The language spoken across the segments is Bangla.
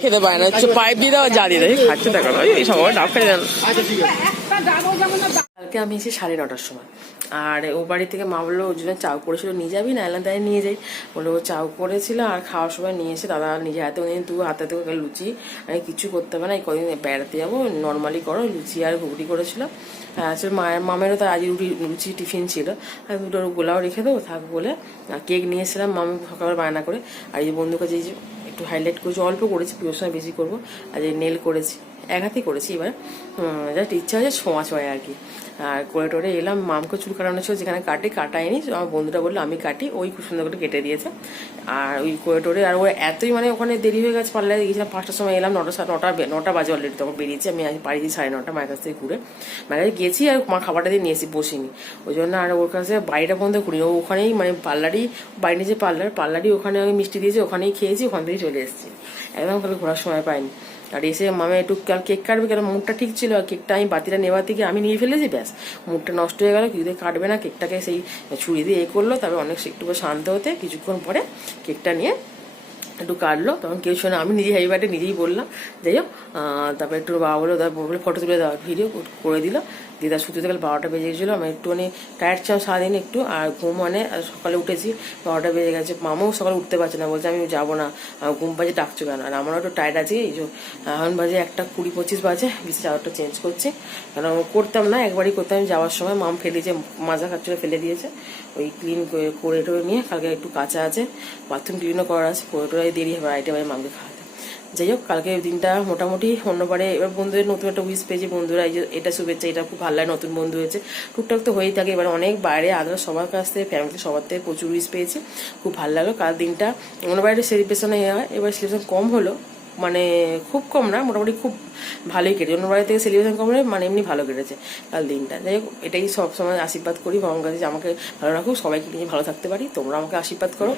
খেতে পারে না, পাইপ দিয়ে দাও, যা দিয়ে দেয় খাচ্ছে। দেখো এই সবাই ডাব খেতে দেন। কালকে আমি এসে 9:30টার সময়, আর ও বাড়ি থেকে মা বললো ওর জন্য চাউ করেছিল, নিয়ে যাবি না? এলাম তাই নিয়ে যাই বললো। ও চাউ করেছিল আর খাওয়ার সময় নিয়ে এসে দাদা নিজে হাতে ওদিন তুই হাতে থেকে লুচি, আমি কিছু করতে হবে না, এই কদিন বেড়াতে যাবো, নর্মালি করো, লুচি আর ঘুগনি করেছিল। আসলে মামেরও তার আজ লুচি টিফিন ছিল, আমি দুটো গোলাও রেখে দেবো থাক বলে কেক নিয়ে এসেছিলাম মামি সকালে বায়না করে। আর এই বন্ধুর কাছে যে একটু হাইলাইট করেছি, অল্প করেছি, পিওর সময় বেশি করবো। আর এই নেল করেছি, এক হাতেই করেছি এবার, জাস্ট ইচ্ছা হয়েছে ছোঁয়া ছোঁয়া আর কি। আর করে টোরে এলাম, মামকে চুল কাটানো ছিল যেখানে কাটায়নি, আমার বন্ধুরা বললো আমি কাটি, ওই খুব সুন্দর করে কেটে দিয়েছে। আর ওই করে টোরে আর ও এতই মানে ওখানে দেরি হয়ে গেছে, পার্লারে গিয়েছিলাম 5টার সময়, এলাম 9টা বাজে অলরেডি, তখন বেরিয়েছি আমি, আজ বাড়ি 9:30 মায়ের কাছ থেকে ঘুরে মায়ের গেছি, আর মা খাবারটা দিয়ে নিয়েছি, বসিনি ওই জন্য। আর ওর কাছে বাড়িটা বন্ধ করি, ও ওখানেই মানে পার্লারই, বাড়ি যে পার্লারই ওখানে আমি মিষ্টি দিয়েছি, ওখানেই খেয়েছি, ওখান থেকেই চলে এসেছি, একদম কালে ঘোরার সময় পাইনি। আর এসে মামা একটু কেক কাটবে, কেন মুখটা ঠিক ছিল, আর কেকটা আমি বাতিটা নেওয়ার থেকে আমি নিয়ে ফেলেছি, ব্যাস মুখটা নষ্ট হয়ে গেল, কিছুতে কাটবে না, কেকটাকে সেই ছুরি দিয়ে করলো। তারপরে অনেক একটু শান্ত হতে কিছুক্ষণ পরে কেকটা নিয়ে একটু কাটলো, তখন কেউ শোনে, আমি নিজেই হেভি ব্যাটে নিজেই বললাম, যাই হোক। তারপরে একটু বাবা বললো, বলে ফটো তুলে দেওয়া, ভিডিও করে দিল। দিদা শুতে গেলে 12টা বেজে গেছিলো, আমি একটুখানি টায়ার্ড ছিলাম সারাদিন একটু, আর ঘুম মানে সকালে উঠেছি 12টা বেজে গেছে, মামাও সকালে উঠতে পারছে না, বলছে আমি যাবো না, ঘুম বাজে ডাকছো কেন। আর আমারও একটু টায়ার্ড আছে, এই যে এখন বাজে 1:20-25 বাজে, বিশেষ চাদরটা চেঞ্জ করছি, কারণ করতাম না, একবারই করতাম যাওয়ার সময়, মাম ফেলেছে, মাজা খাচ্ছিল ফেলে দিয়েছে, ওই ক্লিন করে টোরে নিয়ে কালকে একটু কাঁচা আছে, বাথরুম ক্লিনও করার আছে, করে টোরে দেরি হবে, আইটে বাড়ি মামকে খাওয়াতে। যাই হোক, কালকে দিনটা মোটামুটি অন্যবারে, এবার বন্ধুদের নতুন একটা উইশ পেয়েছি, বন্ধুরা এই যে এটা শুভেচ্ছা, এটা খুব ভালো লাগে, নতুন বন্ধু হয়েছে, টুকটাক তো হয়েই থাকে, এবার অনেক বাইরে আদার সবার কাছ থেকে, ফ্যামিলি সবার থেকে প্রচুর উইশ পেয়েছি, খুব ভালো লাগলো। কাল দিনটা অন্যবারে সেলিব্রেশনে হয়, এবার সেলিব্রেশন কম হলো, মানে খুব কম না, মোটামুটি খুব ভালোই কেটেছে, অন্য বাড়ি থেকে সেলিব্রেশন কম হলে মানে এমনি ভালো কেটেছে কাল দিনটা। যাই হোক, এটাই সবসময় আশীর্বাদ করি ভগবানের কাছে যে আমাকে ভালো রাখুক, সবাইকে নিয়ে ভালো থাকতে পারি, তোমরা আমাকে আশীর্বাদ করো।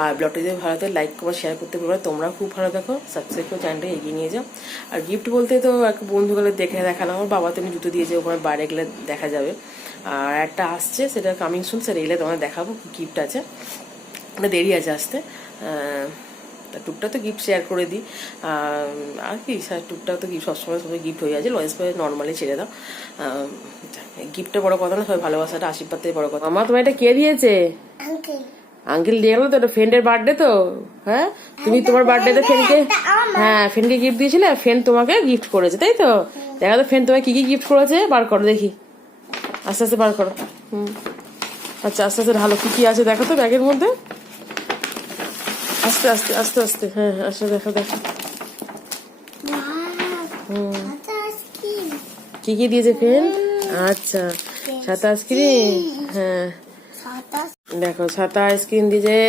আর ব্লগটা যদি ভালো থাকে লাইক করো, শেয়ার করতে পারো, তোমরা খুব ভালো দেখো, সাবস্ক্রাইব করে চ্যানেলটা এগিয়ে নিয়ে যাও। আর গিফট বলতে তো এক বন্ধুগুলো দেখানো, আমার বাবা তো জুতো দিয়েছে, ওখানে বাইরে গেলে দেখা যাবে। আর একটা আসছে, সেটা কামিং সুন, সেটা এলে তোমার দেখাবো কি গিফট আছে, ওটা দেরি আছে আসতে। টুকটা তো গিফট শেয়ার করে দিই, আর কি টুকটাক তো গিফট সবসময় সবাই গিফট হয়ে আছে, লয়েস পরে নর্মালি ছেড়ে দাও, গিফটটা বড় কথা না, সবাই ভালোবাসাটা আশীর্বাদটাই বড় কথা। আমার তোমার এটা কে দিয়েছে? আঙ্কেল দিয়ে গেলো তো, এটা ফ্রেন্ডের বার্থডে তো, হ্যাঁ তুমি তোমার বার্থডেতে ফ্রেন্ডকে, হ্যাঁ ফ্রেন্ডকে গিফট দিয়েছিলে, ফ্রেন্ড তোমাকে গিফট করেছে, তাই তো? দেখা তো ফ্রেন্ড তোমাকে কি কি গিফট করেছে, বার করো দেখি, আস্তে আস্তে বার করো। আচ্ছা আস্তে আস্তে ভালো, কি কি আছে দেখো তো ব্যাগের মধ্যে, আস্তে আস্তে আস্তে আস্তে, হ্যাঁ আচ্ছা দেখো দেখো, কি কি দিয়েছে ফ্রেন্ড? আচ্ছা 7 আইসক্রিম, হ্যাঁ দেখো 7 আইসক্রিম দিয়েছে,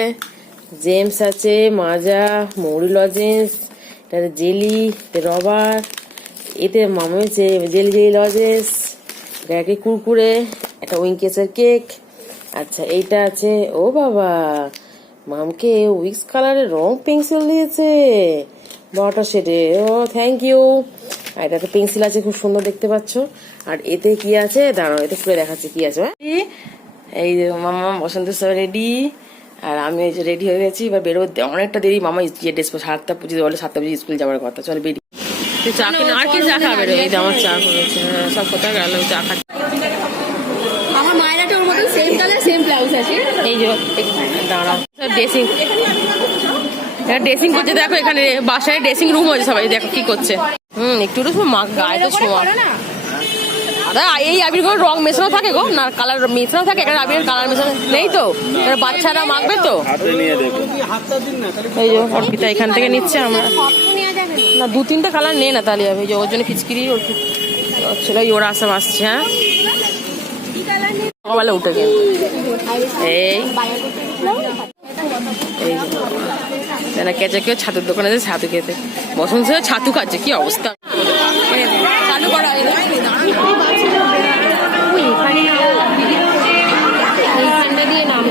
জেমস আছে, মাজা, মৌরি লজেন্স, জেলি, রবার, এতে মামা হয়েছে জেলি লজেন্স, একটা কুরকুরে, একটা উইঙ্কেসের কেক। আচ্ছা এইটা আছে, ও বাবা মামকে উইক্স কালারের রং পেন্সিল দিয়েছে, ওয়াটার শেডে, ও থ্যাংক ইউ। আর এটা একটা পেন্সিল আছে, খুব সুন্দর দেখতে পাচ্ছ। আর এতে কি আছে দাঁড়াও, এতে খুলে দেখাচ্ছি কি আছে। এই যে মামা বসন্ত সব রেডি, আর আমি এই যে রেডি হয়ে গেছি, এবার বেরোতে অনেকটা দেরি, মামা যে ড্রেস 7টা পঁচিশ বলে, 7টা বেজে স্কুল যাওয়ার কথা, চল বেরি। চা কিনে আর কি চা খাবে, এই যে আমার চা করেছে, সব কোথায় গেল চা খাচ্ছি। আমার মায়ের একটা ওর মতন সেম কালার সেম ব্লাউজ আছে, এই যে দাঁড়াও ড্রেসিং, ড্রেসিং করছে দেখো, এখানে বাসায় ড্রেসিং রুম আছে, সবাই দেখো কি করছে। একটু গায়ে তো ছোঁয়া, দাদা এই আবির কোনো রং মেশানো থাকে গো, না কালার মেশানো থাকে, এখানে আবিরের কালার মেশানো নেই তো, বাচ্চারা মাখবে তো। এই যে অর্পিতা এখান থেকে নিচ্ছে, আমরা না 2-3টা কালার নেই না তাহলে যাবে, এই যে ওর জন্য খিচকিরি ছিল, ওরা সব আসছে। হ্যাঁ সকালবেলা উঠে গেল, এই কেঁচা কেউ ছাতুর দোকানে আছে, ছাতু খেতে, বসন্ত ছাতু খাচ্ছে, কি অবস্থা। চালু করা দিয়ে নাম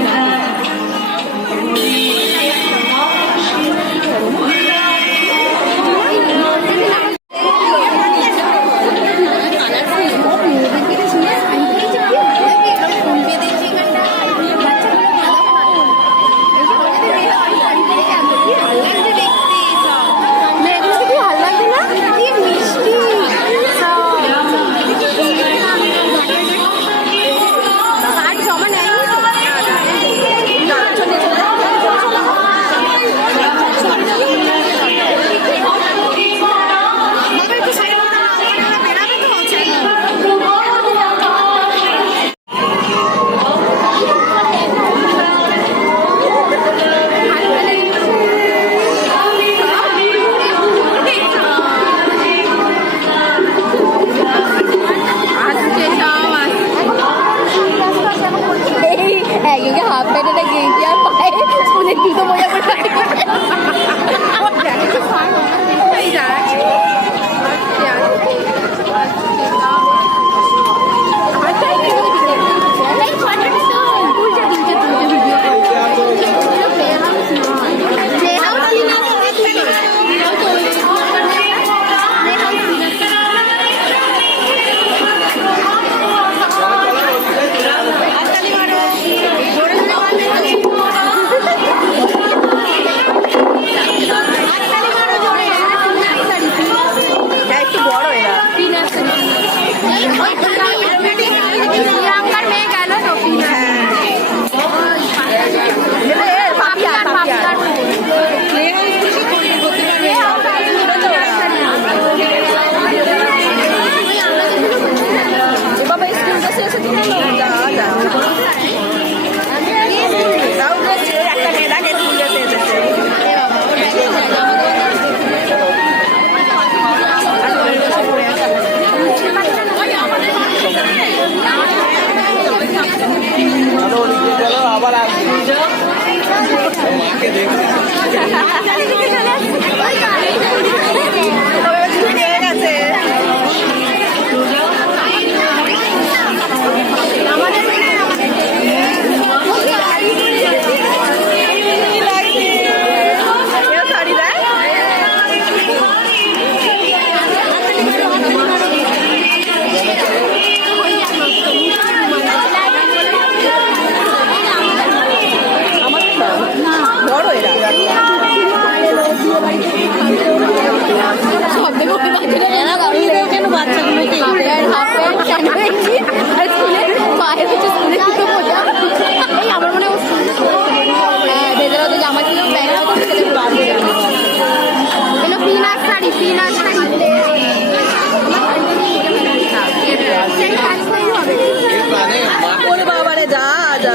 ওরে বাবারে যা যা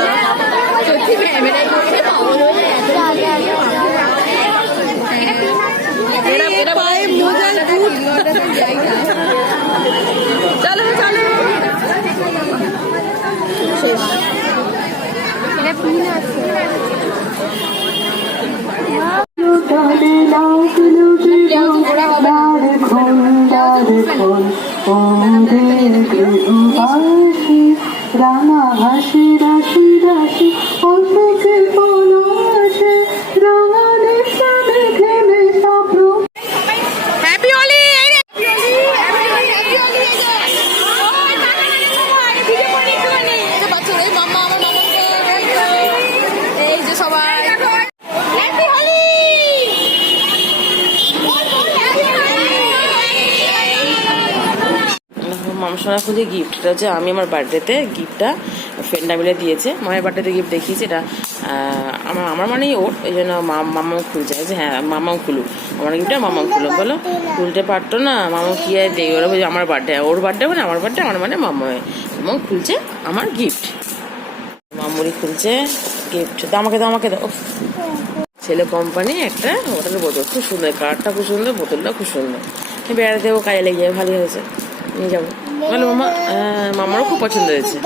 সত্যি ক্যামেরায় করতে পাগল হয়ে এরা পায়ে মোজার বুট চলো চলো এটা পিন আছে রাঙা হাসি রাশি রাশি অল্পকে পলাশে রাঙা নেশা মেঘে মেশা হ্যাপি হোলি এই যে সবাই হ্যাপি হোলি মামসোনা খুঁজে গিফট, এটা হচ্ছে আমি আমার বার্থডেতে গিফটটা ফ্রেন্ডরা মিলে দিয়েছে। মায়ের বার্থডেতে গিফট দেখিয়েছি, এটা আমার মানেই ওর, এই জন্য মামাও খুলছে যে হ্যাঁ মামাও খুলুক আমার গিফটটা, মামাও খুলুক। বলো খুলতে পারতো না, মামা কি আর দেয়, ওরা বলছে আমার বার্থডে, ওর বার্থডে মানে আমার বার্থডে, আমার মানে মামাও খুলছে আমার গিফট। মামুরি খুলছে গিফট, আমাকে দাও। ছেলে কোম্পানি একটা হোটেলের বোতল, খুব সুন্দর, কার্ডটা খুব সুন্দর, বোতলটা খুব সুন্দর। বেড়াতে দেবো, কাজে লেগে যাবে, ভালোই হয়েছে, নিয়ে যাবো। বলো মামারও খুব পছন্দ হয়েছে।